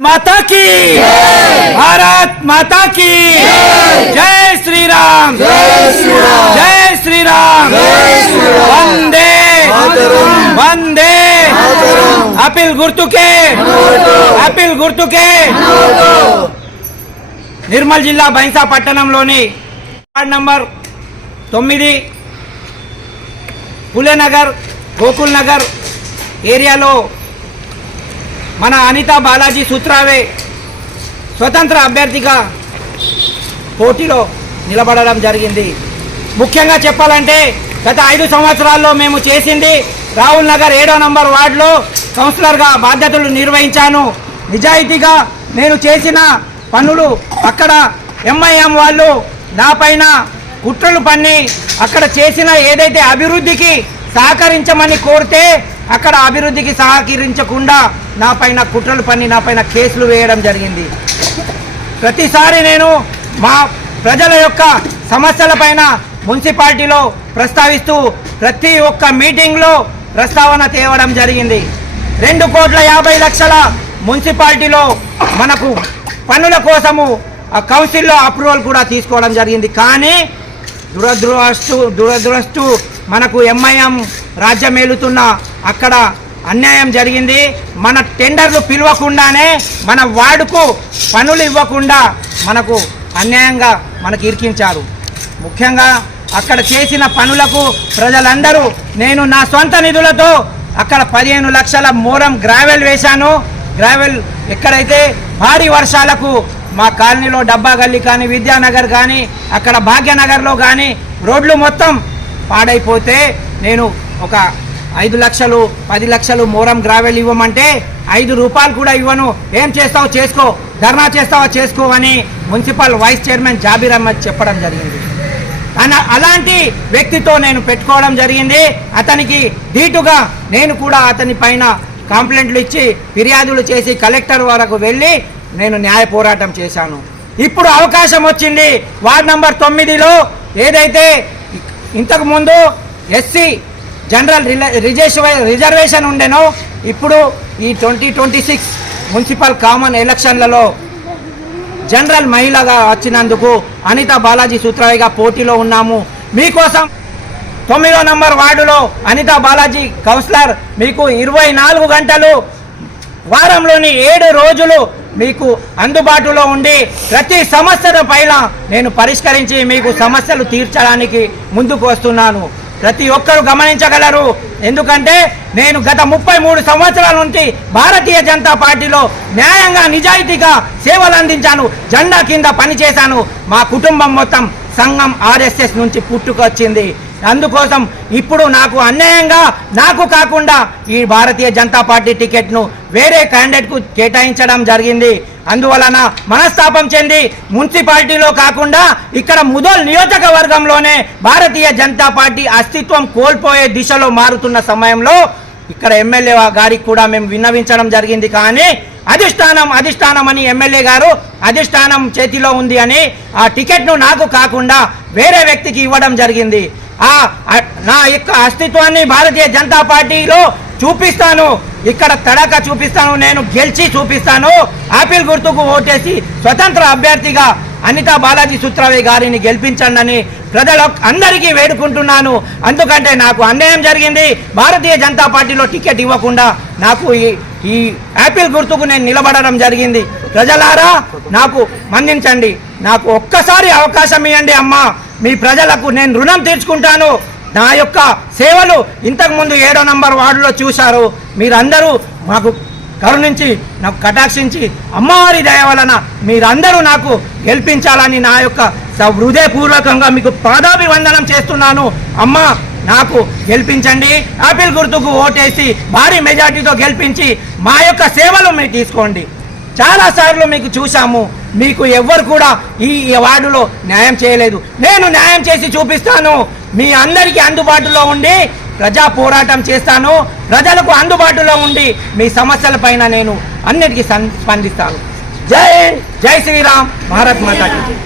माता की भारत माता की जय श्री राम जय श्री राम वंदे वंदे अपील गुर्तुके నిర్మల్ జిల్లా బైంసా పట్టణంలోని వార్డ్ నంబర్ 9 పులేనగర్ గోకుల్ నగర్ ఏరియాలో మన అనితా బాలాజీ సూత్రావే స్వతంత్ర అభ్యర్థిగా పోటీలో నిలబడడం జరిగింది. ముఖ్యంగా చెప్పాలంటే గత 5 సంవత్సరాల్లో మేము చేసింది రాహుల్ నగర్ 7వ నంబర్ వార్డులో కౌన్సిలర్గా బాధ్యతలు నిర్వహించాను. నిజాయితీగా నేను చేసిన పనులు అక్కడ ఎంఐఎం వాళ్ళు నా పైన కుట్రలు పన్ని అక్కడ చేసిన ఏదైతే అభివృద్ధికి సహకరించమని కోరితే అక్కడ అభివృద్ధికి సహకరించకుండా నా పైన కుట్రలు పన్ని నా పైన కేసులు వేయడం జరిగింది. ప్రతిసారి నేను మా ప్రజల యొక్క సమస్యల పైన మున్సిపాలిటీలో ప్రస్తావిస్తూ ప్రతి ఒక్క మీటింగ్లో ప్రస్తావన తేవడం జరిగింది. 2,50,00,000 మున్సిపాలిటీలో మనకు పనుల కోసము ఆ కౌన్సిల్లో అప్రూవల్ కూడా తీసుకోవడం జరిగింది. కానీ దురదృష్టం మనకు ఎంఐఎం రాజ్యం ఏలుతున్న అక్కడ అన్యాయం జరిగింది. మన టెండర్లు పిలవకుండానే మన వార్డుకు పనులు ఇవ్వకుండా మనకు అన్యాయంగా మనకు ఇరికించారు. ముఖ్యంగా అక్కడ చేసిన పనులకు ప్రజలందరూ నేను నా సొంత నిధులతో అక్కడ 15 లక్షల మూరం గ్రావెల్ వేశాను. గ్రావెల్ ఎక్కడైతే భారీ వర్షాలకు మా కాలనీలో డబ్బా గల్లీ కానీ విద్యానగర్ కానీ అక్కడ భాగ్యనగర్లో కానీ రోడ్లు మొత్తం పాడైపోతే నేను ఒక 5 లక్షలు 10 లక్షలు మూరం గ్రావెల్ ఇవ్వమంటే 5 రూపాయలు కూడా ఇవ్వను, ఏం చేస్తావో చేసుకో, ధర్నా చేస్తావో చేసుకో అని municipal vice chairman Jabir Ahmed చెప్పడం జరిగింది. అలాంటి వ్యక్తితో నేను పెట్టుకోవడం జరిగింది. అతనికి ధీటుగా నేను కూడా అతని పైన కంప్లైంట్లు ఇచ్చి ఫిర్యాదులు చేసి కలెక్టర్ వరకు వెళ్ళి నేను న్యాయ పోరాటం చేశాను. ఇప్పుడు అవకాశం వచ్చింది. వార్డ్ నంబర్ 9లో ఏదైతే ఇంతకుముందు ఎస్సీ జనరల్ రిజర్వేషన్ ఉండేనో ఇప్పుడు ఈ 2026 మున్సిపల్ కామన్ ఎలక్షన్లలో జనరల్ మహిళగా వచ్చినందుకు అనితా బాలాజీ సూత్రావేగా పోటీలో ఉన్నాము. మీకోసం 9వ నంబర్ వార్డులో అనితా బాలాజీ కౌన్సిలర్ మీకు 24 గంటలు వారంలోని 7 రోజులు మీకు అందుబాటులో ఉండి ప్రతి సమస్యల పైన నేను పరిష్కరించి మీకు సమస్యలు తీర్చడానికి ముందుకు వస్తున్నాను. ప్రతి ఒక్కరూ గమనించగలరు. ఎందుకంటే నేను గత 33 సంవత్సరాల నుంచి భారతీయ జనతా పార్టీలో న్యాయంగా నిజాయితీగా సేవలు అందించాను. జెండా కింద పనిచేశాను. మా కుటుంబం మొత్తం సంఘం ఆర్ఎస్ఎస్ నుంచి పుట్టుకొచ్చింది. అందుకోసం ఇప్పుడు నాకు అన్యాయంగా నాకు కాకుండా ఈ భారతీయ జనతా పార్టీ టికెట్ను వేరే క్యాండిడేట్కు కేటాయించడం జరిగింది. అందువలన మనస్తాపం చెంది మున్సిపాలిటీలో కాకుండా ఇక్కడ ముదోల్ నియోజకవర్గంలోనే భారతీయ జనతా పార్టీ అస్తిత్వం కోల్పోయే దిశలో మారుతున్న సమయంలో ఇక్కడ ఎమ్మెల్యే గారికి కూడా మేము విన్నవించడం జరిగింది. కానీ అధిష్టానం అని ఎమ్మెల్యే గారు అధిష్టానం చేతిలో ఉంది అని ఆ టికెట్ను నాకు కాకుండా వేరే వ్యక్తికి ఇవ్వడం జరిగింది. నా యొక్క అస్తిత్వాన్ని భారతీయ జనతా పార్టీలో చూపిస్తాను, ఇక్కడ తడక చూపిస్తాను, నేను గెలిచి చూపిస్తాను. ఆపిల్ గుర్తుకు ఓటేసి స్వతంత్ర అభ్యర్థిగా అనితా బాలాజీ సూత్రావే గారిని గెలిపించండి ప్రజల అందరికీ వేడుకుంటున్నాను. ఎందుకంటే నాకు అన్యాయం జరిగింది. భారతీయ జనతా పార్టీలో టికెట్ ఇవ్వకుండా నాకు ఈ యాపిల్ గుర్తుకు నేను నిలబడడం జరిగింది. ప్రజలారా నాకు మన్నించండి, నాకు ఒక్కసారి అవకాశం ఇవ్వండి అమ్మా. మీ ప్రజలకు నేను రుణం తీర్చుకుంటాను. నా యొక్క సేవలు ఇంతకుముందు 7వ నంబర్ వార్డులో చూశారు. మీరందరూ మాకు కరుణించి నాకు కటాక్షించి అమ్మవారి దయ వలన మీరందరూ నాకు గెలిపించాలని నా యొక్క హృదయపూర్వకంగా మీకు పాదాభివందనం చేస్తున్నాను. అమ్మ నాకు గెలిపించండి, ఆపిల్ గుర్తుకు ఓటేసి భారీ మెజార్టీతో గెలిపించి మా యొక్క సేవలు మీరు తీసుకోండి. చాలాసార్లు మీకు చూసాము, మీకు ఎవ్వరు కూడా ఈ వార్డులో న్యాయం చేయలేదు. నేను న్యాయం చేసి చూపిస్తాను. మీ అందరికీ అందుబాటులో ఉండి ప్రజా పోరాటం చేస్తాను. ప్రజలకు అందుబాటులో ఉండి మీ సమస్యల పైన నేను అన్నిటికీ స్పందిస్తాను. జై శ్రీరామ్, భారత్ మాతా కీ జై.